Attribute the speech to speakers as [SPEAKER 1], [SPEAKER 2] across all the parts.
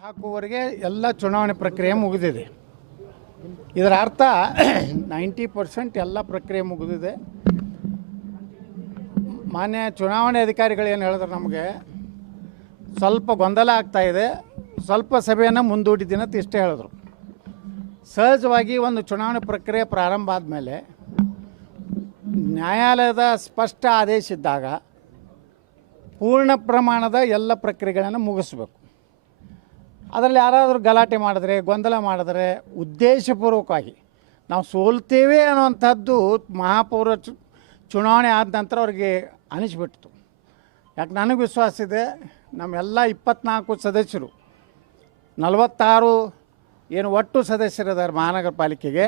[SPEAKER 1] ಹಾಕುವವರೆಗೆ ಎಲ್ಲ ಚುನಾವಣೆ ಪ್ರಕ್ರಿಯೆ ಮುಗಿದಿದೆ. ಇದರ ಅರ್ಥ ನೈಂಟಿ ಪರ್ಸೆಂಟ್ ಎಲ್ಲ ಪ್ರಕ್ರಿಯೆ ಮುಗಿದಿದೆ. ಮಾನ್ಯ ಚುನಾವಣೆ ಅಧಿಕಾರಿಗಳು ಏನು ಹೇಳಿದ್ರು ನಮಗೆ? ಸ್ವಲ್ಪ ಗೊಂದಲ ಆಗ್ತಾ ಇದೆ. ಸ್ವಲ್ಪ ಸಭೆಯನ್ನು ಮುಂದೂಡಿದ್ದೀನಿ ಅಂತ ಇಷ್ಟೇ ಹೇಳಿದ್ರು. ಸಹಜವಾಗಿ ಒಂದು ಚುನಾವಣೆ ಪ್ರಕ್ರಿಯೆ ಪ್ರಾರಂಭ ಆದಮೇಲೆ ನ್ಯಾಯಾಲಯದ ಸ್ಪಷ್ಟ ಆದೇಶ ಇದ್ದಾಗ ಪೂರ್ಣ ಪ್ರಮಾಣದ ಎಲ್ಲ ಪ್ರಕ್ರಿಯೆಗಳನ್ನು ಮುಗಿಸ್ಬೇಕು. ಅದರಲ್ಲಿ ಯಾರಾದರೂ ಗಲಾಟೆ ಮಾಡಿದ್ರೆ, ಗೊಂದಲ ಮಾಡಿದ್ರೆ ಉದ್ದೇಶಪೂರ್ವಕವಾಗಿ ನಾವು ಸೋಲ್ತೇವೆ ಅನ್ನುವಂಥದ್ದು ಮಹಾಪೌರ ಚುನಾವಣೆ ಆದ ನಂತರ ಅವ್ರಿಗೆ ಅನಿಸ್ಬಿಡ್ತು. ಯಾಕೆ ನನಗೆ ವಿಶ್ವಾಸ ಇದೆ, ನಮ್ಮೆಲ್ಲ ಇಪ್ಪತ್ನಾಲ್ಕು ಸದಸ್ಯರು, ನಲವತ್ತಾರು ಏನು ಒಟ್ಟು ಸದಸ್ಯರಿದ್ದಾರೆ ಮಹಾನಗರ ಪಾಲಿಕೆಗೆ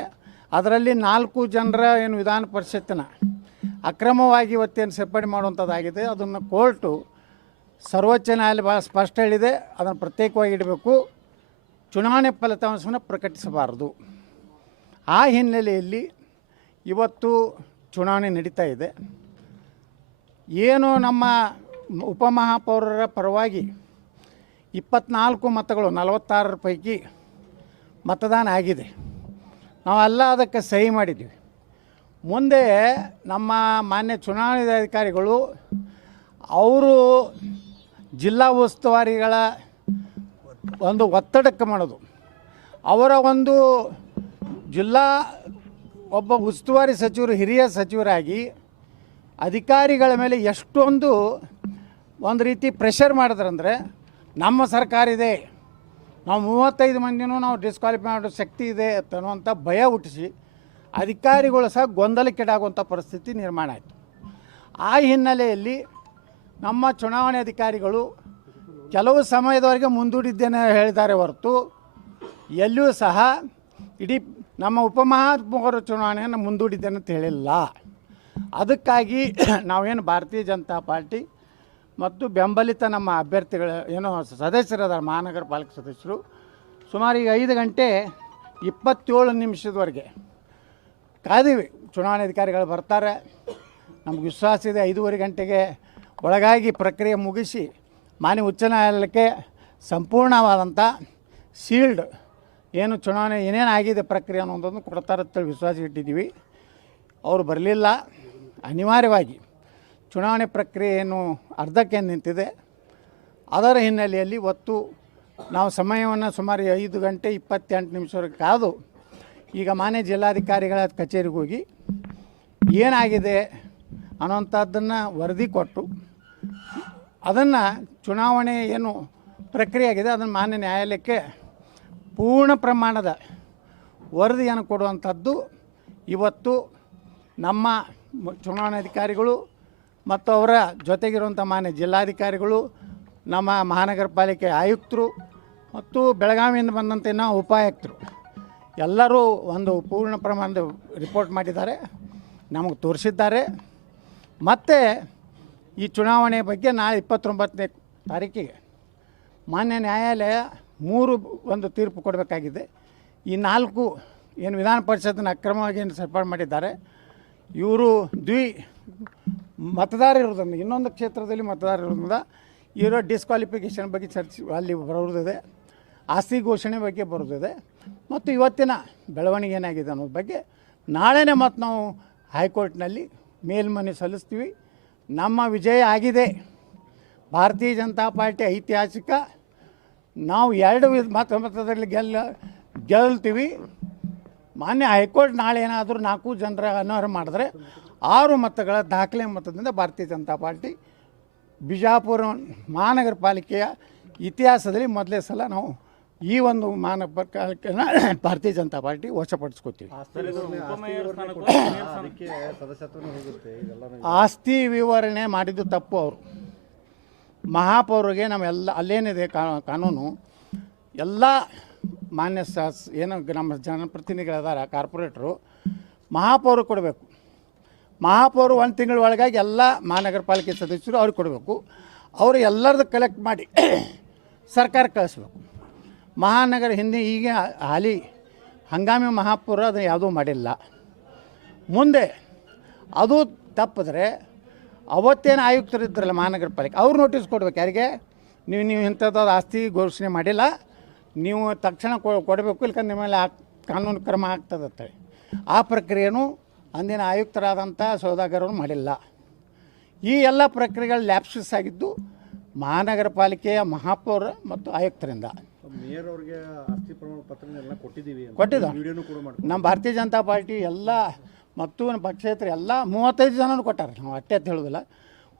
[SPEAKER 1] ಅದರಲ್ಲಿ ನಾಲ್ಕು ಜನರ ಏನು ವಿಧಾನ ಪರಿಷತ್ತಿನ ಅಕ್ರಮವಾಗಿ ಇವತ್ತೇನು ಸೇರ್ಪಡೆ ಮಾಡುವಂಥದ್ದಾಗಿದೆ, ಅದನ್ನು ಕೋರ್ಟು ಸರ್ವೋಚ್ಚ ನ್ಯಾಯಾಲಯ ಭಾಳ ಸ್ಪಷ್ಟ ಹೇಳಿದೆ. ಅದನ್ನು ಪ್ರತ್ಯೇಕವಾಗಿ ಇಡಬೇಕು. ಚುನಾವಣೆ ಫಲಿತಾಂಶವನ್ನು ಪ್ರಕಟಿಸಬಾರದು. ಆ ಹಿನ್ನೆಲೆಯಲ್ಲಿ ಇವತ್ತು ಚುನಾವಣೆ ನಡೀತಾ ಇದೆ. ಏನು ನಮ್ಮ ಉಪಮಹಾಪೌರರ ಪರವಾಗಿ ಇಪ್ಪತ್ನಾಲ್ಕು ಮತಗಳು ನಲವತ್ತಾರರ ಪೈಕಿ ಮತದಾನ ಆಗಿದೆ. ನಾವೆಲ್ಲ ಅದಕ್ಕೆ ಸಹಿ ಮಾಡಿದ್ದೀವಿ. ಮುಂದೆ ನಮ್ಮ ಮಾನ್ಯ ಚುನಾವಣಾಧಿಕಾರಿಗಳು ಅವರು ಜಿಲ್ಲಾ ಉಸ್ತುವಾರಿಗಳ ಒಂದು ಒತ್ತಡಕ್ಕೆ ಮಾಡೋದು. ಅವರ ಒಂದು ಜಿಲ್ಲಾ ಒಬ್ಬ ಉಸ್ತುವಾರಿ ಸಚಿವರು, ಹಿರಿಯ ಸಚಿವರಾಗಿ ಅಧಿಕಾರಿಗಳ ಮೇಲೆ ಎಷ್ಟೊಂದು ಒಂದು ರೀತಿ ಪ್ರೆಷರ್ ಮಾಡಿದ್ರಂದರೆ ನಮ್ಮ ಸರ್ಕಾರ ಇದೆ. ನಾವು ಮೂವತ್ತೈದು ಮಂದಿನೂ ನಾವು ಡಿಸ್ಕ್ವಾಲಿಫೈ ಮಾಡೋ ಶಕ್ತಿ ಇದೆ ಅನ್ನುವಂಥ ಭಯ ಹುಟ್ಟಿಸಿ ಅಧಿಕಾರಿಗಳು ಸಹ ಗೊಂದಲಕ್ಕೀಡಾಗುವಂಥ ಪರಿಸ್ಥಿತಿ ನಿರ್ಮಾಣ ಆಯಿತು. ಆ ಹಿನ್ನೆಲೆಯಲ್ಲಿ ನಮ್ಮ ಚುನಾವಣೆ ಅಧಿಕಾರಿಗಳು ಕೆಲವು ಸಮಯದವರೆಗೆ ಮುಂದೂಡಿದ್ದೇನೆ ಹೇಳಿದ್ದಾರೆ ಹೊರತು ಎಲ್ಲಿಯೂ ಸಹ ಇಡೀ ನಮ್ಮ ಉಪಮಹಾಪೌರ ಚುನಾವಣೆಯನ್ನು ಮುಂದೂಡಿದ್ದೇನೆ ಅಂತ ಹೇಳಿಲ್ಲ. ಅದಕ್ಕಾಗಿ ನಾವೇನು ಭಾರತೀಯ ಜನತಾ ಪಾರ್ಟಿ ಮತ್ತು ಬೆಂಬಲಿತ ನಮ್ಮ ಅಭ್ಯರ್ಥಿಗಳ ಏನು ಸದಸ್ಯರಾದ ಮಹಾನಗರ ಪಾಲಿಕೆ ಸದಸ್ಯರು ಸುಮಾರು ಈಗ ಐದು ಗಂಟೆ ಇಪ್ಪತ್ತೇಳು ನಿಮಿಷದವರೆಗೆ ಕಾದೀವಿ. ಚುನಾವಣೆ ಅಧಿಕಾರಿಗಳು ಬರ್ತಾರೆ. ನಮ್ಗೆ ವಿಶ್ವಾಸ ಇದೆ ಐದೂವರೆ ಗಂಟೆಗೆ ಒಳಗಾಗಿ ಪ್ರಕ್ರಿಯೆ ಮುಗಿಸಿ ಮಾನ್ಯ ಉಚ್ಚ ನ್ಯಾಯಾಲಯಕ್ಕೆ ಸಂಪೂರ್ಣವಾದಂಥ ಸೀಲ್ಡ್ ಏನು ಚುನಾವಣೆ ಏನೇನು ಆಗಿದೆ ಪ್ರಕ್ರಿಯೆ ಅನ್ನೋದನ್ನು ಕೊಡ್ತಾರೆ ಅಂತೇಳಿ ವಿಶ್ವಾಸ ಇಟ್ಟಿದ್ದೀವಿ. ಅವರು ಬರಲಿಲ್ಲ. ಅನಿವಾರ್ಯವಾಗಿ ಚುನಾವಣೆ ಪ್ರಕ್ರಿಯೆ ಏನು ಅರ್ಧಕ್ಕೆ ನಿಂತಿದೆ. ಅದರ ಹಿನ್ನೆಲೆಯಲ್ಲಿ ಒತ್ತು ನಾವು ಸಮಯವನ್ನು ಸುಮಾರು ಐದು ಗಂಟೆ ಇಪ್ಪತ್ತೆಂಟು ನಿಮಿಷವರೆಗೆ ಕಾದು ಈಗ ಮಾನ್ಯ ಜಿಲ್ಲಾಧಿಕಾರಿಗಳ ಕಚೇರಿಗೆ ಹೋಗಿ ಏನಾಗಿದೆ ಅನ್ನೋಂಥದ್ದನ್ನು ವರದಿ ಕೊಟ್ಟು ಅದನ್ನು ಚುನಾವಣೆ ಏನು ಪ್ರಕ್ರಿಯೆ ಆಗಿದೆ, ಅದನ್ನು ಮಾನ್ಯ ನ್ಯಾಯಾಲಯಕ್ಕೆ ಪೂರ್ಣ ಪ್ರಮಾಣದ ವರದಿಯನ್ನು ಕೊಡುವಂಥದ್ದು ಇವತ್ತು ನಮ್ಮ ಚುನಾವಣಾಧಿಕಾರಿಗಳು ಮತ್ತು ಅವರ ಜೊತೆಗಿರುವಂಥ ಮಾನ್ಯ ಜಿಲ್ಲಾಧಿಕಾರಿಗಳು, ನಮ್ಮ ಮಹಾನಗರ ಪಾಲಿಕೆ ಆಯುಕ್ತರು ಮತ್ತು ಬೆಳಗಾವಿಯಿಂದ ಬಂದಂಥ ನಾವು ಉಪಾಯುಕ್ತರು. ಎಲ್ಲರೂ ಒಂದು ಪೂರ್ಣ ಪ್ರಮಾಣದ ರಿಪೋರ್ಟ್ ಮಾಡಿದ್ದಾರೆ, ನಮಗೆ ತೋರಿಸಿದ್ದಾರೆ. ಮತ್ತು ಈ ಚುನಾವಣೆ ಬಗ್ಗೆ ನಾಳೆ ಇಪ್ಪತ್ತೊಂಬತ್ತನೇ ತಾರೀಕಿಗೆ ಮಾನ್ಯ ನ್ಯಾಯಾಲಯ ಮೂರು ಒಂದು ತೀರ್ಪು ಕೊಡಬೇಕಾಗಿದೆ. ಈ ನಾಲ್ಕು ಏನು ವಿಧಾನ ಪರಿಷತ್ನ ಅಕ್ರಮವಾಗಿ ಏನು ಸೇರ್ಪಾಡು ಮಾಡಿದ್ದಾರೆ. ಇವರು ದ್ವಿ ಮತದಾರ ಇರೋದ್ರಿಂದ ಇನ್ನೊಂದು ಕ್ಷೇತ್ರದಲ್ಲಿ ಮತದಾರ ಇರೋದ್ರಿಂದ ಇರೋ ಡಿಸ್ಕ್ವಾಲಿಫಿಕೇಷನ್ ಬಗ್ಗೆ ಚರ್ಚೆ ಅಲ್ಲಿ ಬರೋದಿದೆ ಆಸ್ತಿ ಘೋಷಣೆ ಬಗ್ಗೆ ಬರೋದಿದೆ ಮತ್ತು ಇವತ್ತಿನ ಬೆಳವಣಿಗೆ ಏನಾಗಿದೆ ಅನ್ನೋದ್ರ ಬಗ್ಗೆ ನಾಳೆನೇ ಮತ್ತು ನಾವು ಹೈಕೋರ್ಟ್ನಲ್ಲಿ ಮೇಲ್ಮನೆ ಸಲ್ಲಿಸ್ತೀವಿ. ನಮ್ಮ ವಿಜಯ ಆಗಿದೆ. ಭಾರತೀಯ ಜನತಾ ಪಾರ್ಟಿ ಐತಿಹಾಸಿಕ. ನಾವು ಎರಡು ವಿಧ ಮತ ಮತದಲ್ಲಿ ಗೆಲ್ಲ ಗೆಲ್ತೀವಿ. ಮಾನ್ಯ ಹೈಕೋರ್ಟ್ ನಾಳೆ ಏನಾದರೂ ನಾಲ್ಕು ಜನರ ಅನರ್ಹ ಮಾಡಿದ್ರೆ ಆರು ಮತಗಳ ದಾಖಲೆ ಮತದಿಂದ ಭಾರತೀಯ ಜನತಾ ಪಾರ್ಟಿ ಬಿಜಾಪುರ ಮಹಾನಗರ ಪಾಲಿಕೆಯ ಇತಿಹಾಸದಲ್ಲಿ ಮೊದಲೇ ಸಲ ನಾವು ಈ ಒಂದು ಮಾನ ಭಾರತೀಯ ಜನತಾ ಪಾರ್ಟಿ ವಶಪಡಿಸ್ಕೋತೀವಿ. ಆಸ್ತಿ ವಿವರಣೆ ಮಾಡಿದ್ದು ತಪ್ಪು ಅವರು. ಮಹಾಪೌರಿಗೆ ನಾವೆಲ್ಲ ಅಲ್ಲೇನಿದೆ ಕಾ- ಕಾನೂನು ಎಲ್ಲ ಮಾನ್ಯ ಶಾಸ್ ಏನು ನಮ್ಮ ಜನಪ್ರತಿನಿಧಿಗಳಿದಾರ ಕಾರ್ಪೊರೇಟ್ರು ಮಹಾಪೌರ ಕೊಡಬೇಕು. ಮಹಾಪೌರ ಒಂದು ತಿಂಗಳ ಒಳಗಾಗಿ ಎಲ್ಲ ಮಹಾನಗರ ಪಾಲಿಕೆ ಸದಸ್ಯರು ಅವ್ರಿಗೆ ಕೊಡಬೇಕು. ಅವರು ಎಲ್ಲರದ್ದು ಕಲೆಕ್ಟ್ ಮಾಡಿ ಸರ್ಕಾರಕ್ಕೆ ಕಳಿಸ್ಬೇಕು. ಮಹಾನಗರ ಹಿಂದೆ ಈಗ ಹಾಲಿ ಹಂಗಾಮಿ ಮಹಾಪುರ ಅದನ್ನು ಯಾವುದೂ ಮಾಡಿಲ್ಲ. ಮುಂದೆ ಅದು ತಪ್ಪಿದ್ರೆ ಅವತ್ತೇನು ಆಯುಕ್ತರಿದ್ರಲ್ಲ ಮಹಾನಗರ ಪಾಲಿಕೆ, ಅವ್ರು ನೋಟಿಸ್ ಕೊಡ್ಬೇಕು. ಯಾರಿಗೆ? ನೀವು ನೀವು ಇಂಥದ್ದು ಆಸ್ತಿ ಘೋಷಣೆ ಮಾಡಿಲ್ಲ. ನೀವು ತಕ್ಷಣ ಕೊಡಬೇಕು, ಇಲ್ಕಂದ್ರೆ ನಿಮ್ಮ ಮೇಲೆ ಕಾನೂನು ಕ್ರಮ ಆಗ್ತದತ್ತೆ ಆ ಪ್ರಕ್ರಿಯೆನೂ ಅಂದಿನ ಆಯುಕ್ತರಾದಂಥ ಸೌದಾಗರರು ಮಾಡಿಲ್ಲ. ಈ ಎಲ್ಲ ಪ್ರಕ್ರಿಯೆಗಳು ಲ್ಯಾಪ್ಸಸ್ ಆಗಿದ್ದು ಮಹಾನಗರ ಪಾಲಿಕೆಯ ಮಹಾಪೌರ ಮತ್ತು ಆಯುಕ್ತರಿಂದ.
[SPEAKER 2] ಮೇಯರ್ ಅವ್ರಿಗೆ ಆಸ್ತಿ ಪ್ರಮಾಣ ಪತ್ರನೆಲ್ಲ ಕೊಟ್ಟಿದ್ದೀವಿ ಅಂತ.
[SPEAKER 1] ಕೊಟ್ಟಿದ್ದ? ನಮ್ಮ ಭಾರತೀಯ ಜನತಾ ಪಾರ್ಟಿ ಎಲ್ಲ ಮತ್ತು ನಮ್ಮ ಪಕ್ಷೇತರ ಎಲ್ಲ ಮೂವತ್ತೈದು ಜನನು ಕೊಟ್ಟಾರೆ. ನಾವು ಅಟ್ಟೆ ಅಂತ ಹೇಳೋದಿಲ್ಲ.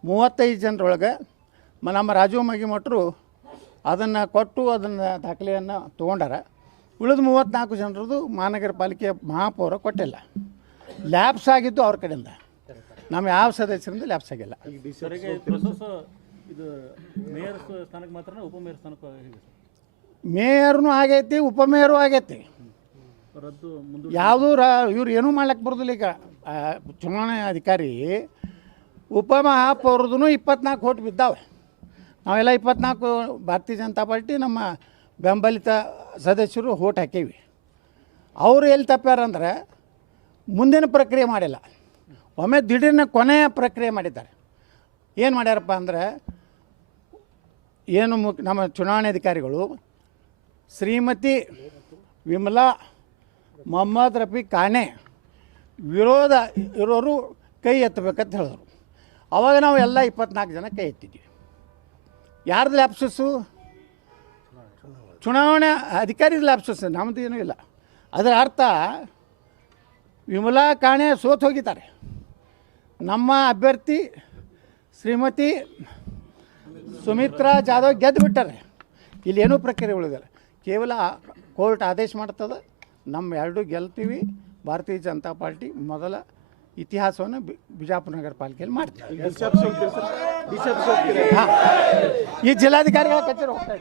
[SPEAKER 1] ಮೂವತ್ತೈದು ಜನರೊಳಗೆ ಮ- ನಮ್ಮ ರಾಜೀವ್ ಮಗಿಮಠರು ಅದನ್ನು ಕೊಟ್ಟು ಅದನ್ನು ದಾಖಲೆಯನ್ನು ತೊಗೊಂಡಾರ. ಉಳಿದ ಮೂವತ್ತ್ನಾಲ್ಕು ಜನರದು ಮಹಾನಗರ ಪಾಲಿಕೆ ಮಹಾಪೌರ ಕೊಟ್ಟಿಲ್ಲ. ಲ್ಯಾಬ್ಸ್ ಆಗಿದ್ದು ಅವ್ರ ಕಡೆಯಿಂದ. ನಮ್ಮ ಯಾವ ಸದಸ್ಯರಿಂದ ಲ್ಯಾಬ್ಸ್ ಆಗಿಲ್ಲ.
[SPEAKER 3] ಇದು ಮೇಯರ್ ಸ್ಥಾನಕ್ಕೆ ಮಾತ್ರ ಉಪಮೇಯರ್ ಸ್ಥಾನಕ್ಕೆ
[SPEAKER 1] ಮೇಯರ್ನೂ ಆಗೈತಿ ಉಪಮೇಯರು ಆಗೈತಿ. ಯಾವುದೂ ರಾ ಇವ್ರು ಏನೂ ಮಾಡ್ಲಿಕ್ಕೆ ಬರೋದಿಲ್ಲ ಈಗ. ಆ, ಚುನಾವಣೆ ಅಧಿಕಾರಿ ಉಪಮಹಾಪೌರದೂ ಇಪ್ಪತ್ನಾಲ್ಕು ಓಟ್ ಬಿದ್ದಾವೆ. ನಾವೆಲ್ಲ ಇಪ್ಪತ್ನಾಲ್ಕು ಭಾರತೀಯ ಜನತಾ ಪಾರ್ಟಿ ನಮ್ಮ ಬೆಂಬಲಿತ ಸದಸ್ಯರು ಓಟ್ ಹಾಕೀವಿ. ಅವರು ಎಲ್ಲಿ ತಪ್ಪ್ಯಾರಂದ್ರೆ ಮುಂದಿನ ಪ್ರಕ್ರಿಯೆ ಮಾಡಿಲ್ಲ. ಒಮ್ಮೆ ದಿಢೀರ್ನ ಕೊನೆಯ ಪ್ರಕ್ರಿಯೆ ಮಾಡಿದ್ದಾರೆ. ಏನು ಮಾಡ್ಯಾರಪ್ಪ ಅಂದರೆ ಏನು ಮುಕ್ ನಮ್ಮ ಚುನಾವಣಾಧಿಕಾರಿಗಳು ಶ್ರೀಮತಿ ವಿಮಲಾ ಮೊಹಮ್ಮದ್ ರಫಿ ಕಾಣೆ ವಿರೋಧ ಇರೋರು ಕೈ ಎತ್ತಬೇಕಂತ ಹೇಳಿದ್ರು. ಅವಾಗ ನಾವು ಎಲ್ಲ ಇಪ್ಪತ್ನಾಲ್ಕು ಜನ ಕೈ ಎತ್ತಿದ್ವಿ. ಯಾರ್ದು ಲ್ಯಾಪ್ಸಸ್ಸು ಚುನಾವಣೆ ಅಧಿಕಾರಿ ಲ್ಯಾಪ್ಸಸ್ ನಮ್ಮದು ಏನೂ ಇಲ್ಲ. ಅದರ ಅರ್ಥ ವಿಮಲಾ ಕಾಣೆ ಸೋತು ಹೋಗಿದ್ದಾರೆ. ನಮ್ಮ ಅಭ್ಯರ್ಥಿ ಶ್ರೀಮತಿ ಸುಮಿತ್ರಾ ಜಾಧವ್ ಗೆದ್ದು ಬಿಟ್ಟಾರೆ ಇಲ್ಲಿ ಏನೂ ಪ್ರಕ್ರಿಯೆ ಉಳಿದಿಲ್ಲ. ಕೇವಲ ಕೋರ್ಟ್ ಆದೇಶ ಮಾಡ್ತದೆ. ನಮ್ಮ ಎರಡೂ ಗೆಲ್ತೀವಿ. ಭಾರತೀಯ ಜನತಾ ಪಾರ್ಟಿ ಮೊದಲ ಇತಿಹಾಸವನ್ನು ಬಿ- ಬಿಜಾಪುರ ನಗರ ಪಾಲಿಕೆಯಲ್ಲಿ ಮಾಡ್ತೀವಿ ಹಾಂ. ಈ ಜಿಲ್ಲಾಧಿಕಾರಿಗಳ ಕಚೇರಿ ಹೋಗ್ತಾ